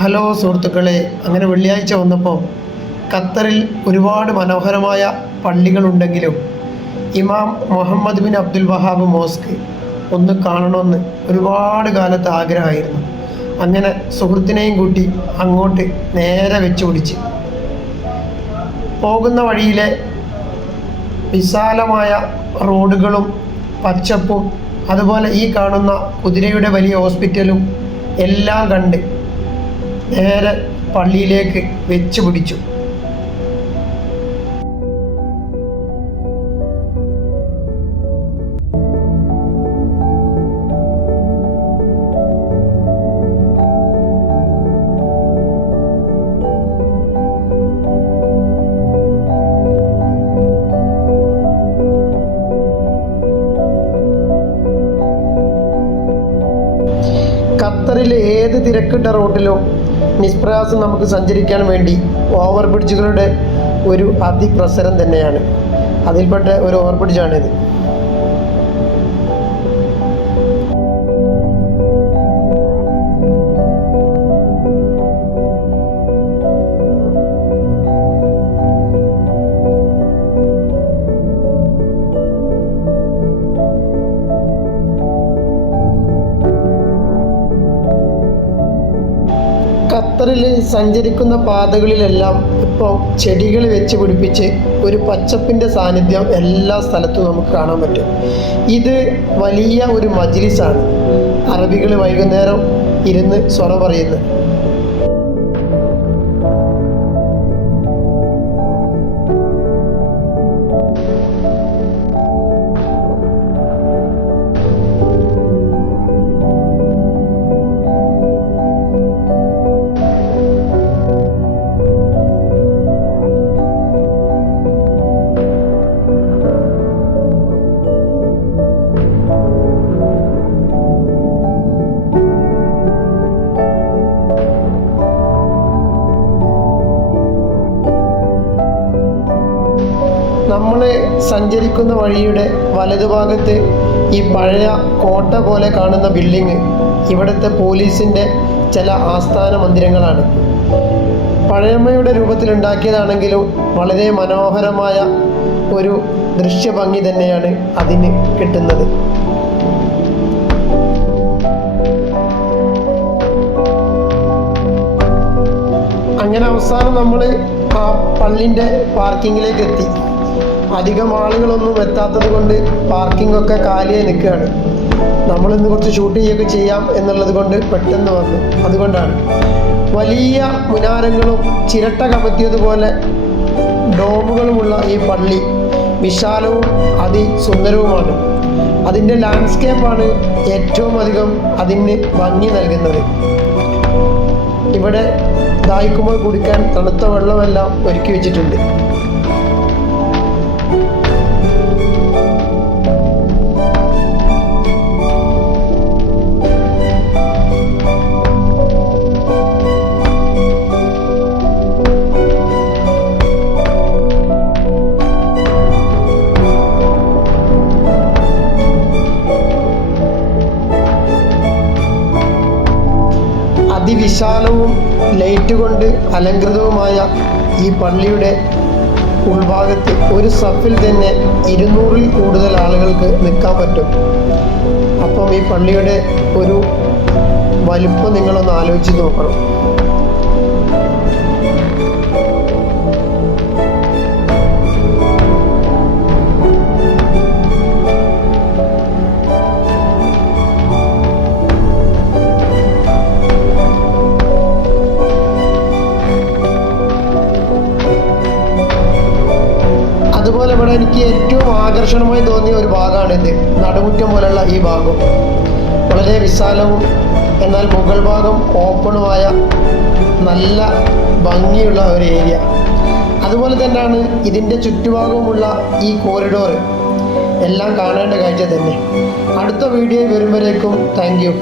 Hello സുഹൃത്തുക്കളെ, അങ്ങനെ വെള്ളിയാഴ്ച വന്നപ്പോൾ ഖത്തറിൽ ഒരുപാട് മനോഹരമായ പള്ളികളുണ്ടെങ്കിലും Imam Muhammad bin Abdul Wahab mosque ഒന്ന് കാണണമെന്ന് ഒരുപാട് കാലത്ത് ആഗ്രഹമായിരുന്നു. അങ്ങനെ സുഹൃത്തിനെയും കൂട്ടി അങ്ങോട്ട് നേരെ വെച്ച് പിടിച്ച് പോകുന്ന വഴിയിലെ വിശാലമായ റോഡുകളും പച്ചപ്പും അതുപോലെ ഈ കാണുന്ന കുതിരയുടെ വലിയ ഹോസ്പിറ്റലും എല്ലാം കണ്ട് നേരെ പള്ളിയിലേക്ക് വെച്ച് പിടിച്ചു. ഖത്തറിലെ ഏത് തിരക്കിട്ട റോഡിലും നിഷ്പ്രയാസം നമുക്ക് സഞ്ചരിക്കാൻ വേണ്ടി ഓവർ ബ്രിഡ്ജുകളുടെ ഒരു അതിപ്രസരം തന്നെയാണ്. അതിൽപ്പെട്ട ഒരു ഓവർ ബ്രിഡ്ജാണിത്. ഖത്തറിൽ സഞ്ചരിക്കുന്ന പാതകളിലെല്ലാം ഇപ്പോൾ ചെടികൾ വെച്ച് പിടിപ്പിച്ച് ഒരു പച്ചപ്പിൻ്റെ സാന്നിധ്യം എല്ലാ സ്ഥലത്തും നമുക്ക് കാണാൻ പറ്റും. ഇത് വലിയ ഒരു മജ്ലിസാണ്. അറബികൾ വൈകുന്നേരം ഇരുന്ന് സ്വറ പറയുന്നത്. നമ്മൾ സഞ്ചരിക്കുന്ന വഴിയുടെ വലതുഭാഗത്ത് ഈ പഴയ കോട്ട പോലെ കാണുന്ന ബിൽഡിങ് ഇവിടുത്തെ പോലീസിൻ്റെ ചില ആസ്ഥാന മന്ദിരങ്ങളാണ്. പഴമയുടെ രൂപത്തിലുണ്ടാക്കിയതാണെങ്കിലും വളരെ മനോഹരമായ ഒരു ദൃശ്യഭംഗി തന്നെയാണ് അതിന് കിട്ടുന്നത്. അങ്ങനെ അവസാനം നമ്മൾ ആ പള്ളിൻ്റെ പാർക്കിങ്ങിലേക്ക് എത്തി. അധികം ആളുകളൊന്നും എത്താത്തത് കൊണ്ട് പാർക്കിംഗ് ഒക്കെ കാലിയായി നിൽക്കുകയാണ്. നമ്മളിന്ന് കുറച്ച് ഷൂട്ട് ചെയ്യുകയൊക്കെ ചെയ്യാം എന്നുള്ളത് കൊണ്ട് പെട്ടെന്ന് വന്നു. അതുകൊണ്ടാണ് വലിയ മുനാരങ്ങളും ചിരട്ട കമത്തിയതുപോലെ ഡോമുകളുമുള്ള ഈ പള്ളി വിശാലവും അതിസുന്ദരവുമാണ്. അതിൻ്റെ ലാൻഡ്സ്കേപ്പാണ് ഏറ്റവും അധികം അതിന് ഭംഗി നൽകുന്നത്. ഇവിടെ ദാഹിക്കുമ്പോൾ കുടിക്കാൻ തണുത്ത വെള്ളമെല്ലാം ഒരുക്കി വെച്ചിട്ടുണ്ട്. അതിവിശാലവും ലൈറ്റ് കൊണ്ട് അലങ്കൃതവുമായ ഈ പള്ളിയുടെ ഉൾഭാഗത്ത് ഒരു സഫിൽ തന്നെ 200-ൽ കൂടുതൽ ആളുകൾക്ക് നിൽക്കാൻ പറ്റും. അപ്പം ഈ പള്ളിയുടെ ഒരു വലിപ്പം നിങ്ങളൊന്ന് ആലോചിച്ച് നോക്കണം. അതുപോലെ ഇവിടെ എനിക്ക് ഏറ്റവും ആകർഷണമായി തോന്നിയ ഒരു ഭാഗമാണിത്. നടുമുറ്റം പോലുള്ള ഈ ഭാഗം വളരെ വിശാലവും എന്നാൽ മുകൾ ഭാഗം ഓപ്പണുമായ നല്ല ഭംഗിയുള്ള ഒരു ഏരിയ. അതുപോലെ തന്നെയാണ് ഇതിൻ്റെ ചുറ്റുഭാഗവുമുള്ള ഈ കോറിഡോർ എല്ലാം കാണേണ്ട കാഴ്ച തന്നെ. അടുത്ത വീഡിയോ വരുമ്പോഴേക്കും താങ്ക് യു.